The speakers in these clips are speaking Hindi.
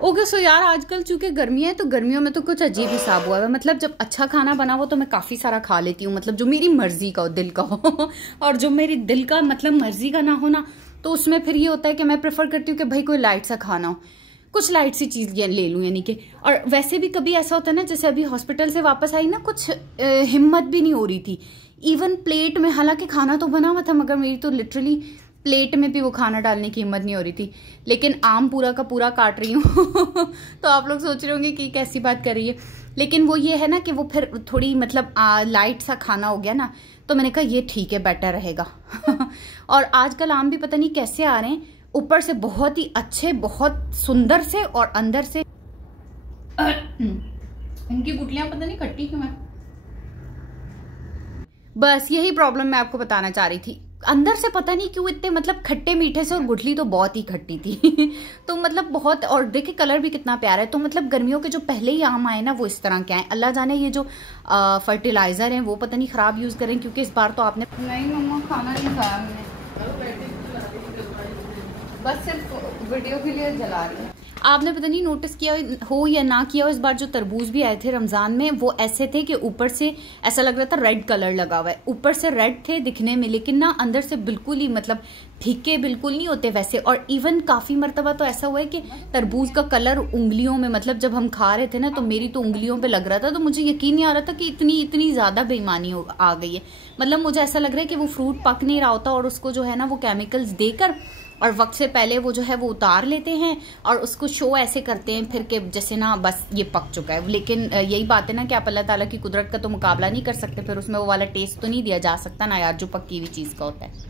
ओके सो यार आजकल चूंकि गर्मियाँ हैं तो गर्मियों में तो कुछ अजीब हिसाब हुआ है। मतलब जब अच्छा खाना बना हो तो मैं काफ़ी सारा खा लेती हूँ, मतलब जो मेरी मर्जी का हो, दिल का हो और जो मेरी दिल का मतलब मर्जी का ना हो ना, तो उसमें फिर ये होता है कि मैं प्रेफर करती हूँ कि भाई कोई लाइट सा खाना हो, कुछ लाइट सी चीज़ ले लूँ यानी कि। और वैसे भी कभी ऐसा होता है ना, जैसे अभी हॉस्पिटल से वापस आई ना, कुछ हिम्मत भी नहीं हो रही थी इवन प्लेट में, हालांकि खाना तो बना हुआ था मगर मेरी तो लिटरली प्लेट में भी वो खाना डालने की हिम्मत नहीं हो रही थी। लेकिन आम पूरा का पूरा काट रही हूँ तो आप लोग सोच रहे होंगे कि कैसी बात कर रही है, लेकिन वो ये है ना कि वो फिर थोड़ी मतलब लाइट सा खाना हो गया ना, तो मैंने कहा ये ठीक है, बेटर रहेगा और आजकल आम भी पता नहीं कैसे आ रहे हैं, ऊपर से बहुत ही अच्छे, बहुत सुंदर से, और अंदर से इनकी गुठलियां पता नहीं खट्टी क्यों है। बस यही प्रॉब्लम मैं आपको बताना चाह रही थी, अंदर से पता नहीं क्यों इतने मतलब खट्टे मीठे से, और गुठली तो बहुत ही खट्टी थी तो मतलब बहुत, और देखिए कलर भी कितना प्यारा है। तो मतलब गर्मियों के जो पहले ही आम आए ना वो इस तरह के आए, अल्लाह जाने ये जो फर्टिलाइजर है वो पता नहीं खराब यूज करें, क्योंकि इस बार तो आपने नहीं मम्मा खाना नहीं खाया हमने, बस सिर्फ वीडियो के लिए जला रही है। आपने पता नहीं नोटिस किया हो या ना किया हो, इस बार जो तरबूज भी आए थे रमजान में वो ऐसे थे कि ऊपर से ऐसा लग रहा था रेड कलर लगा हुआ है, ऊपर से रेड थे दिखने में, लेकिन ना अंदर से बिल्कुल ही मतलब फीके बिल्कुल नहीं होते वैसे। और इवन काफी मरतबा तो ऐसा हुआ है कि तरबूज का कलर उंगलियों में, मतलब जब हम खा रहे थे ना तो मेरी तो उंगलियों पे लग रहा था, तो मुझे यकीन नहीं आ रहा था कि इतनी ज्यादा बेईमानी आ गई है। मतलब मुझे ऐसा लग रहा है कि वो फ्रूट पक नहीं रहा होता और उसको जो है ना वो केमिकल्स देकर और वक्त से पहले वो जो है वो उतार लेते हैं और उसको शो ऐसे करते हैं फिर के जैसे ना बस ये पक चुका है। लेकिन यही बात है ना कि आप अल्लाह ताला की कुदरत का तो मुकाबला नहीं कर सकते, फिर उसमें वो वाला टेस्ट तो नहीं दिया जा सकता ना यार जो पक्की हुई चीज़ का होता है।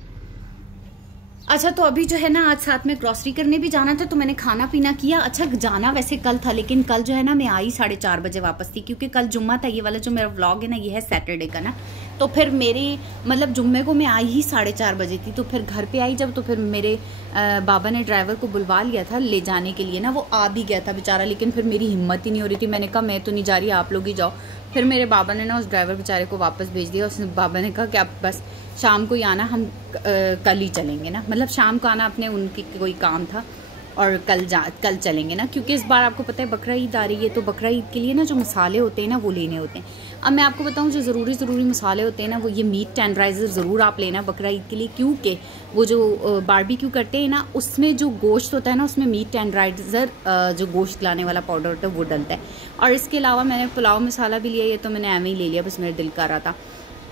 अच्छा तो अभी जो है ना आज साथ में ग्रॉसरी करने भी जाना था, तो मैंने खाना पीना किया। अच्छा जाना वैसे कल था, लेकिन कल जो है ना मैं आई 4:30 बजे वापस थी, क्योंकि कल जुम्मा था। ये वाला जो मेरा व्लॉग है ना ये है सैटरडे का ना, तो फिर मेरे मतलब जुम्मे को मैं आई ही 4:30 बजे थी। तो फिर घर पे आई जब, तो फिर मेरे बाबा ने ड्राइवर को बुलवा लिया था ले जाने के लिए ना, वो आ भी गया था बेचारा, लेकिन फिर मेरी हिम्मत ही नहीं हो रही थी। मैंने कहा मैं तो नहीं जा रही, आप लोग ही जाओ। फिर मेरे बाबा ने ना उस ड्राइवर बेचारे को वापस भेज दिया। उस बाबा ने कहा कि आप बस शाम को ही आना, हम कल ही चलेंगे ना, मतलब शाम को आना, अपने उनकी कोई काम था और कल चलेंगे ना, क्योंकि इस बार आपको पता है बकरा ईद आ रही है, तो बकरा ईद के लिए ना जो मसाले होते हैं ना वो लेने होते हैं। अब मैं आपको बताऊं जो ज़रूरी मसाले होते हैं ना, वो ये मीट टेंडराइज़र ज़रूर आप लेना बकरा ईद के लिए, क्योंकि वो जो बारबेक्यू करते हैं ना उसमें जो गोश्त होता है ना उसमें मीट टेंडराइज़र जो गोश्त लाने वाला पाउडर होता है वो डलता है। और इसके अलावा मैंने पुलाव मसाला भी लिया, ये तो मैंने एम ही ले लिया, बस मेरा दिल कर रहा था।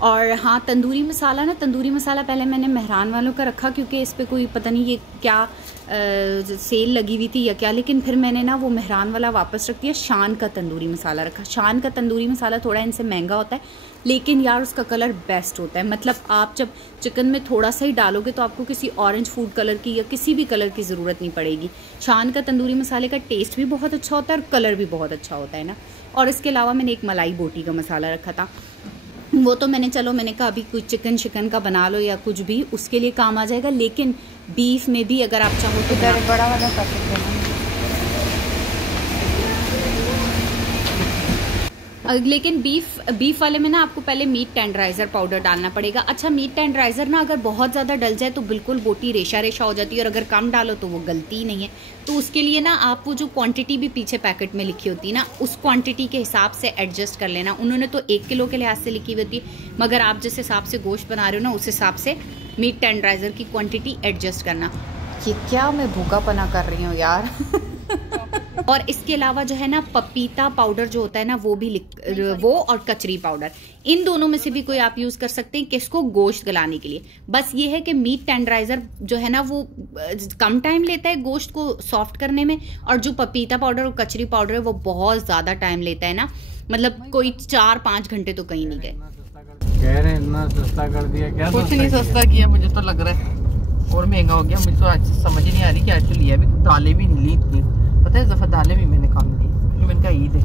और हाँ तंदूरी मसाला ना, तंदूरी मसाला पहले मैंने मेहरान वालों का रखा, क्योंकि इस पर कोई पता नहीं ये क्या सेल लगी हुई थी या क्या, लेकिन फिर मैंने ना वो मेहरान वाला वापस रख दिया, शान का तंदूरी मसाला रखा। शान का तंदूरी मसाला थोड़ा इनसे महंगा होता है, लेकिन यार उसका कलर बेस्ट होता है। मतलब आप जब चिकन में थोड़ा सा ही डालोगे तो आपको किसी ऑरेंज फूड कलर की या किसी भी कलर की ज़रूरत नहीं पड़ेगी। शान का तंदूरी मसाले का टेस्ट भी बहुत अच्छा होता है और कलर भी बहुत अच्छा होता है ना। और इसके अलावा मैंने एक मलाई बोटी का मसाला रखा था, वो तो मैंने कहा अभी कुछ चिकन का बना लो या कुछ भी उसके लिए काम आ जाएगा, लेकिन बीफ में भी अगर आप चाहो तो बड़ा वाला पैकेट देना। लेकिन बीफ वाले में ना आपको पहले मीट टेंडराइजर पाउडर डालना पड़ेगा। अच्छा मीट टेंडराइजर ना अगर बहुत ज़्यादा डल जाए तो बिल्कुल बोटी रेशा रेशा हो जाती है, और अगर कम डालो तो वो गलती ही नहीं है। तो उसके लिए ना आप वो जो क्वांटिटी भी पीछे पैकेट में लिखी होती है ना, उस क्वांटिटी के हिसाब से एडजस्ट कर लेना। उन्होंने तो 1 किलो के लिहाज से लिखी हुई होती है, मगर आप जिस हिसाब से गोश्त बना रहे हो ना उस हिसाब से मीट टेंडराइजर की क्वांटिटी एडजस्ट करना। ये क्या मैं भूखापना कर रही हूँ यार और इसके अलावा जो है ना पपीता पाउडर जो होता है ना वो भी वो और कचरी पाउडर, इन दोनों में से भी कोई आप यूज कर सकते हैं किसको, गोश्त गलाने के लिए। बस ये है कि मीट टेंडराइजर जो है ना वो कम टाइम लेता है गोश्त को सॉफ्ट करने में, और जो पपीता पाउडर और कचरी पाउडर है वो बहुत ज्यादा टाइम लेता है ना, मतलब कोई 4-5 घंटे तो कहीं नहीं गए। कह रहे हैं इतना सस्ता कर दिया, क्या कुछ नहीं सस्ता किया, मुझे तो लग रहा है और महंगा हो गया। मुझे तो आज समझ ही नहीं आ रही कि आज तो लिया भी, दालें भी नहीं ली इतनी, पता है दफा दालें भी मैंने कम ली, मैंने कहा ईद है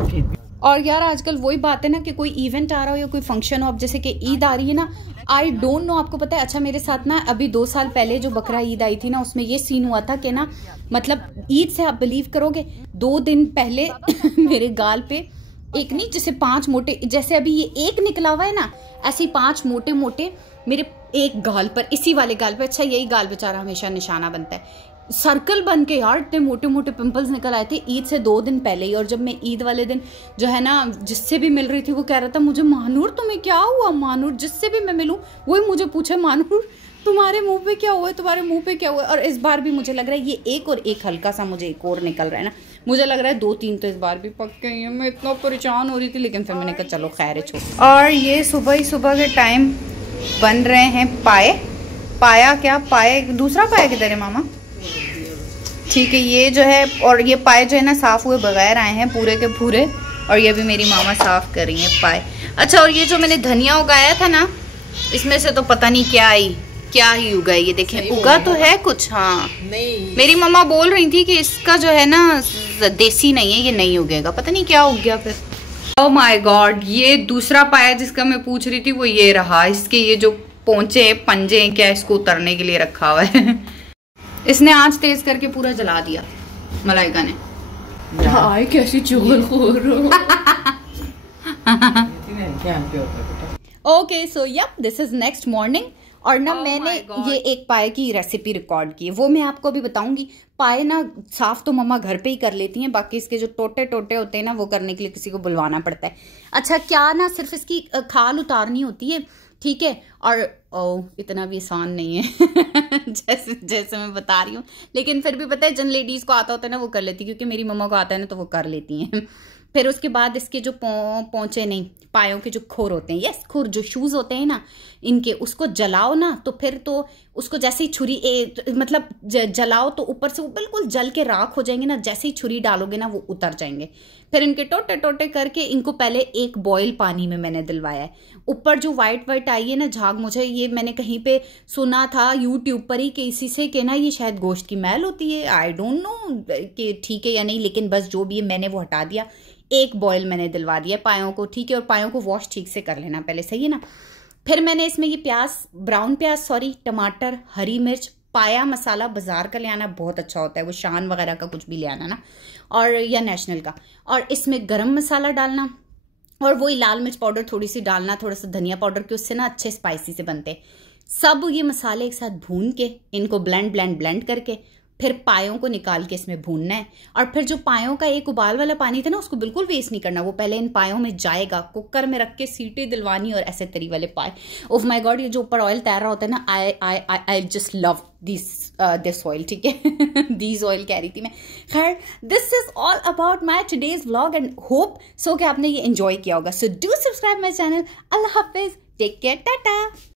फिर भी। और यार आजकल वही बात है ना कि कोई इवेंट आ रहा हो या कोई फंक्शन हो, अब जैसे कि ईद आ रही है ना, आई डोंट नो आपको पता है। अच्छा मेरे साथ ना अभी 2 साल पहले जो बकरा ईद आई थी ना उसमें ये सीन हुआ था कि ना, मतलब ईद से आप बिलीव करोगे 2 दिन पहले मेरे गाल पे एक नहीं जैसे 5 मोटे, जैसे अभी ये एक निकला हुआ है ना, ऐसे 5 मोटे मोटे मेरे एक गाल पर, इसी वाले गाल पर। अच्छा यही गाल बेचारा हमेशा निशाना बनता है, सर्कल बन के यार इतने मोटे मोटे पिंपल्स निकल आए थे ईद से 2 दिन पहले ही। और जब मैं ईद वाले दिन जो है ना जिससे भी मिल रही थी वो कह रहा था मुझे, मानूर तुम्हें क्या हुआ, मानूर जिससे भी मैं मिलूं वही मुझे पूछे मानूर तुम्हारे मुंह पे क्या हुआ है, तुम्हारे मुंह पे क्या हुआ है। और इस बार भी मुझे लग रहा है ये एक और एक हल्का सा मुझे एक और निकल रहा है ना, मुझे लग रहा है 2-3 तो इस बार भी पक गई हैं। मैं इतना परेशान हो रही थी लेकिन फिर मैंने कहा चलो खैर है छोड़। और ये सुबह ही सुबह के टाइम बन रहे हैं पाए। पाया क्या, पाए दूसरा पाया किधर है मामा? ठीक है, ये जो है, और ये पाए जो है ना साफ़ हुए बगैर आए हैं पूरे के पूरे। और ये भी मेरी मामा साफ़ कर रही हैं पाए। अच्छा, और ये जो मैंने धनिया उगाया था ना, इसमें से तो पता नहीं क्या ही उगा, ये देखें उगा तो है कुछ। हाँ नहीं, मेरी मम्मा बोल रही थी कि इसका जो है ना देसी नहीं है, ये नहीं उगेगा, पता नहीं क्या उग गया फिर। ओह माय गॉड, ये दूसरा पाया जिसका मैं पूछ रही थी वो ये रहा। इसके ये जो पोंचे पंजे क्या इसको उतरने के लिए रखा हुआ है। इसने आंच तेज करके पूरा जला दिया मलाइका ने। हाय कैसी चुगलखोर हो। Okay so yup, this is next morning. और ना मैंने ये एक पाए की रेसिपी रिकॉर्ड की है, वो मैं आपको भी बताऊंगी। पाए ना साफ तो मम्मा घर पे ही कर लेती हैं, बाकी इसके जो टोटे टोटे होते हैं ना वो करने के लिए किसी को बुलवाना पड़ता है। अच्छा, क्या ना सिर्फ इसकी खाल उतारनी होती है, ठीक है। और इतना भी आसान नहीं है जैसे मैं बता रही हूँ, लेकिन फिर भी पता है जिन लेडीज को आता होता है ना वो कर लेती है, क्योंकि मेरी मम्मा को आता है ना तो वो कर लेती हैं। फिर उसके बाद इसके जो पोंचे नहीं, पायों के जो खुर होते हैं, यस खुर जो शूज होते हैं ना इनके, उसको जलाओ ना तो फिर तो उसको जैसे ही छुरी मतलब जलाओ तो ऊपर से वो बिल्कुल जल के राख हो जाएंगे ना, जैसे ही छुरी डालोगे ना वो उतर जाएंगे। फिर इनके टोटे टोटे करके इनको पहले एक बॉयल पानी में मैंने दिलवाया है। ऊपर जो वाइट वाइट आई है ना झाग, मुझे ये मैंने कहीं पे सुना था यूट्यूब पर ही कि इसी से कि ना ये शायद गोश्त की मैल होती है। आई डोंट नो कि ठीक है या नहीं, लेकिन बस जो भी है मैंने वो हटा दिया। एक बॉयल मैंने दिलवा दिया पायों को, ठीक है। और पायों को वॉश ठीक से कर लेना पहले, सही है ना। फिर मैंने इसमें ये ब्राउन प्याज टमाटर, हरी मिर्च, पाया मसाला बाजार का ले आना बहुत अच्छा होता है, वो शान वगैरह का कुछ भी ले आना ना, और या नेशनल का। और इसमें गरम मसाला डालना और वही लाल मिर्च पाउडर थोड़ी सी डालना, थोड़ा सा धनिया पाउडर के, उससे ना अच्छे स्पाइसी से बनते। सब ये मसाले एक साथ भून के इनको ब्लेंड करके फिर पायों को निकाल के इसमें भूनना है। और फिर जो पायों का एक उबाल वाला पानी था ना उसको बिल्कुल वेस्ट नहीं करना, वो पहले इन पायों में जाएगा, कुकर में रख के सीटी दिलवानी। और ऐसे तरी वाले पाए, ओह माय गॉड, ये जो ऊपर ऑयल तैर रहा होता है ना, I just love this oil, ठीक है। दिस ऑयल कह रही थी मैं। खैर, this is all about my today's vlog and hope so कि आपने ये एंजॉय किया होगा। So do subscribe my channel. अल्लाह हाफिज, टेक केयर, टाटा।